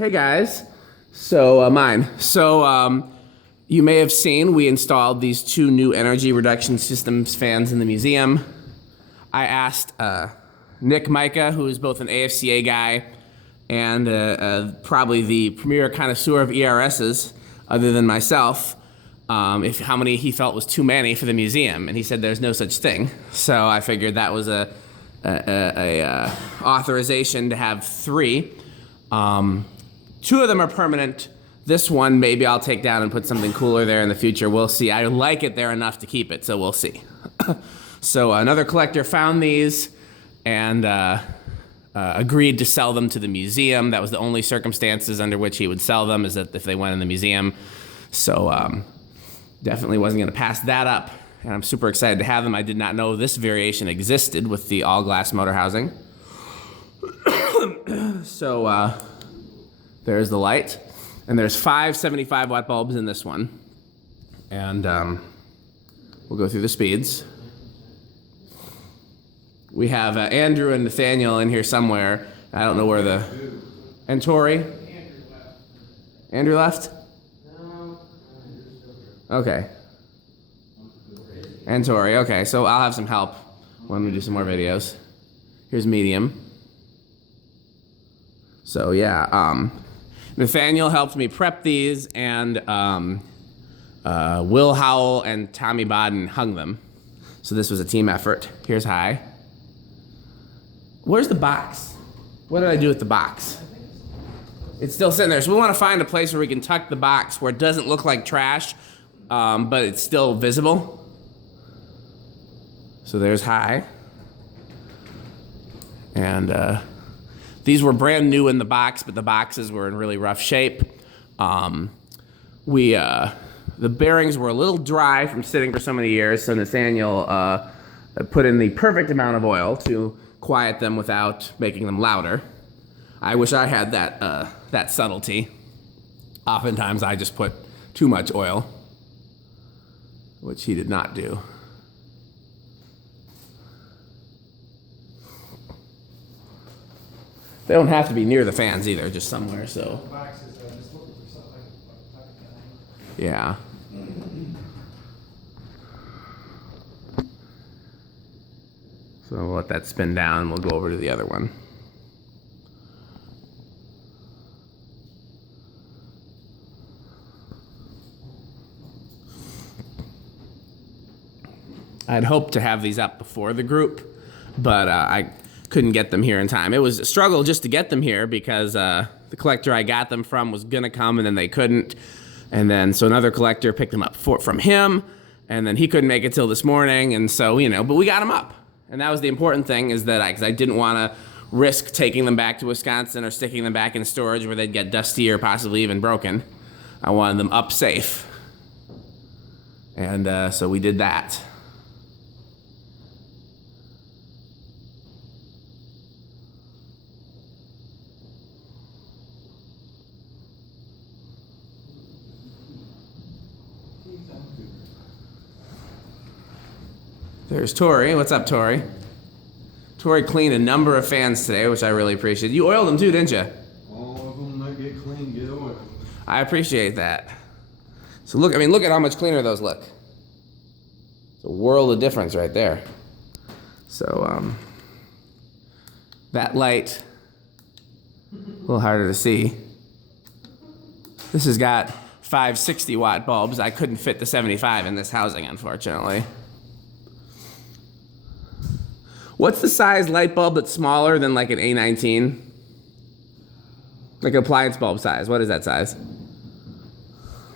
Hey guys. So you may have seen we installed these two new energy reduction systems fans in the museum. I asked Nick Micah, who is both an AFCA guy and probably the premier connoisseur of ERSs, other than myself, how many he felt was too many for the museum, and he said there's no such thing. So I figured that was a authorization to have 3. 2 of them are permanent. This one maybe I'll take down and put something cooler there in the future. We'll see. I like it there enough to keep it, so we'll see. So another collector found these and agreed to sell them to the museum. That was the only circumstances under which he would sell them, is that if they went in the museum. So definitely wasn't going to pass that up. And I'm super excited to have them. I did not know this variation existed with the all-glass motor housing. So there's the light. And there's 5 75-watt bulbs in this one. And we'll go through the speeds. We have Andrew and Nathaniel in here somewhere. I don't know where the... And Tori? Andrew left. Okay. And Tori, okay, so I'll have some help when we do some more videos. Here's medium. So yeah, Nathaniel helped me prep these, and Will Howell and Tommy Bodden hung them. So this was a team effort. Here's high. Where's the box? What did I do with the box? It's still sitting there. So we want to find a place where we can tuck the box where it doesn't look like trash, but it's still visible. So there's high. And these were brand new in the box, but the boxes were in really rough shape. The bearings were a little dry from sitting for so many years, so Nathaniel put in the perfect amount of oil to quiet them without making them louder. I wish I had that subtlety. Oftentimes I just put too much oil, which he did not do. They don't have to be near the fans either, just somewhere, so. Yeah. So we'll let that spin down and we'll go over to the other one. I'd hoped to have these up before the group, but I couldn't get them here in time. It was a struggle just to get them here because the collector I got them from was gonna come and then they couldn't. And then so another collector picked them up from him, and then he couldn't make it till this morning, and so, you know, but we got them up. And that was the important thing, is that because I didn't wanna risk taking them back to Wisconsin or sticking them back in storage where they'd get dusty or possibly even broken. I wanted them up safe. And so we did that. There's Tori. What's up, Tori? Tori cleaned a number of fans today, which I really appreciate. You oiled them too, didn't you? All of them that get clean get oiled. I appreciate that. So look at how much cleaner those look. It's a world of difference right there. So that light, a little harder to see. This has got 5 60-watt bulbs. I couldn't fit the 75 in this housing, unfortunately. What's the size light bulb that's smaller than like an A19? Like an appliance bulb size. What is that size? I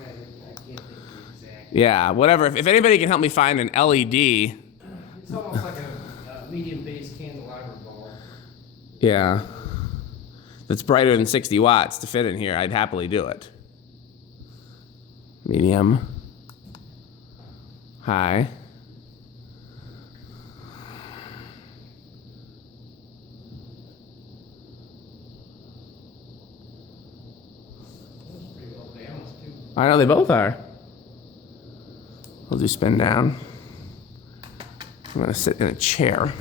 can't think of the exact. Yeah, whatever. If anybody can help me find an LED. It's almost like a medium-based candelabra bulb. Yeah. That's brighter than 60 watts to fit in here, I'd happily do it. Medium. High. I know they both are. We'll do spin down. I'm gonna sit in a chair.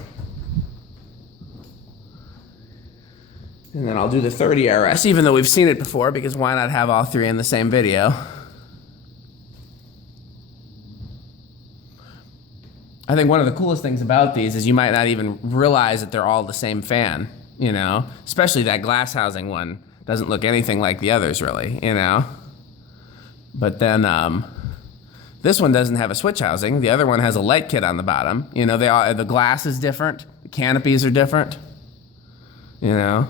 And And then I'll do the third ERS, even though we've seen it before, because why not have all three in the same video? I think one of the coolest things about these is you might not even realize that they're all the same fan, you know? Especially that glass housing one doesn't look anything like the others, really, you know? But then, this one doesn't have a switch housing. The other one has a light kit on the bottom. You know, the glass is different. The canopies are different, you know?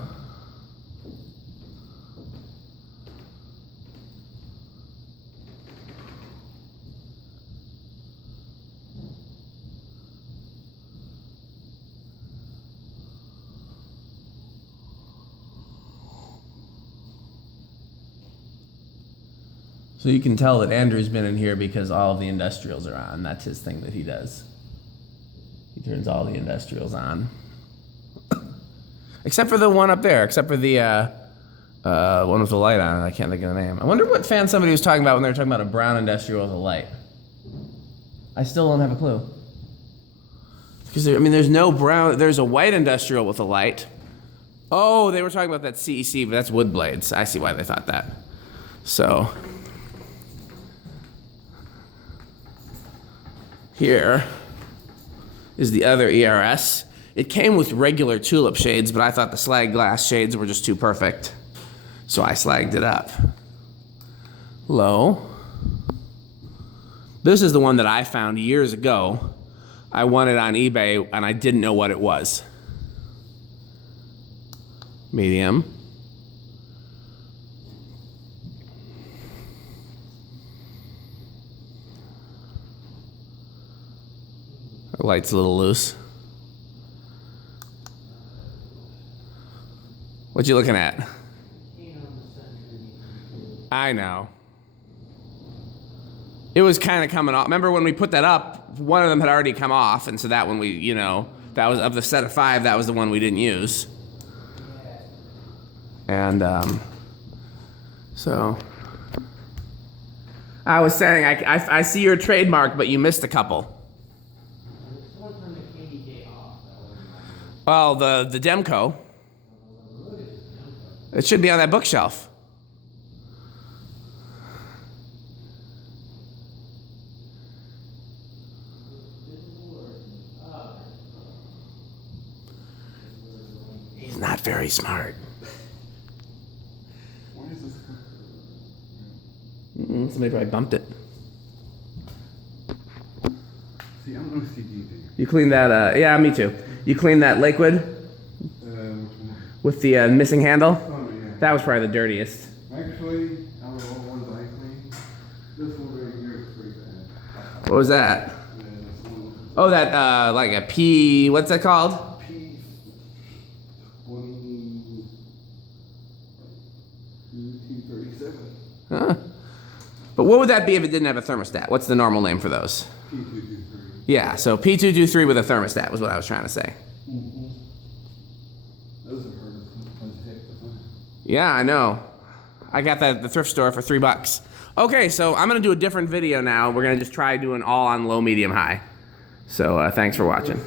So you can tell that Andrew's been in here because all of the industrials are on. That's his thing that he does. He turns all the industrials on. Except for the one up there, except for the one with the light on it. I can't think of the name. I wonder what fan somebody was talking about when they were talking about a brown industrial with a light. I still don't have a clue. Because I mean, there's no brown, there's a white industrial with a light. Oh, they were talking about that CEC, but that's wood blades. I see why they thought that. So here is the other ERS. It came with regular tulip shades, but I thought the slag glass shades were just too perfect. So I slagged it up. Low. This is the one that I found years ago. I won it on eBay and I didn't know what it was. Medium. The light's a little loose. What you looking at? I know. It was kind of coming off. Remember when we put that up, one of them had already come off, and so that one we, you know, that was of the set of 5, that was the one we didn't use. And so I was saying, I see your trademark, but you missed a couple. Well, the Demco. It should be on that bookshelf. He's not very smart. Somebody probably bumped it. See, I'm OCD. You cleaned that, yeah, me too. You cleaned that liquid with the missing handle? Oh, yeah. That was probably the dirtiest. Actually, out of all the ones I cleaned, this one right here is pretty bad. What was that? Yeah, this one, Oh, that, like a P, what's that called? P20, 237. Huh. But what would that be if it didn't have a thermostat? What's the normal name for those? P223. Yeah, so P223 with a thermostat was what I was trying to say. Mm-hmm. Those are hard as heck to find. Yeah, I know. I got that at the thrift store for $3. Okay, so I'm gonna do a different video now. We're gonna just try doing all on low, medium, high. So thanks for watching.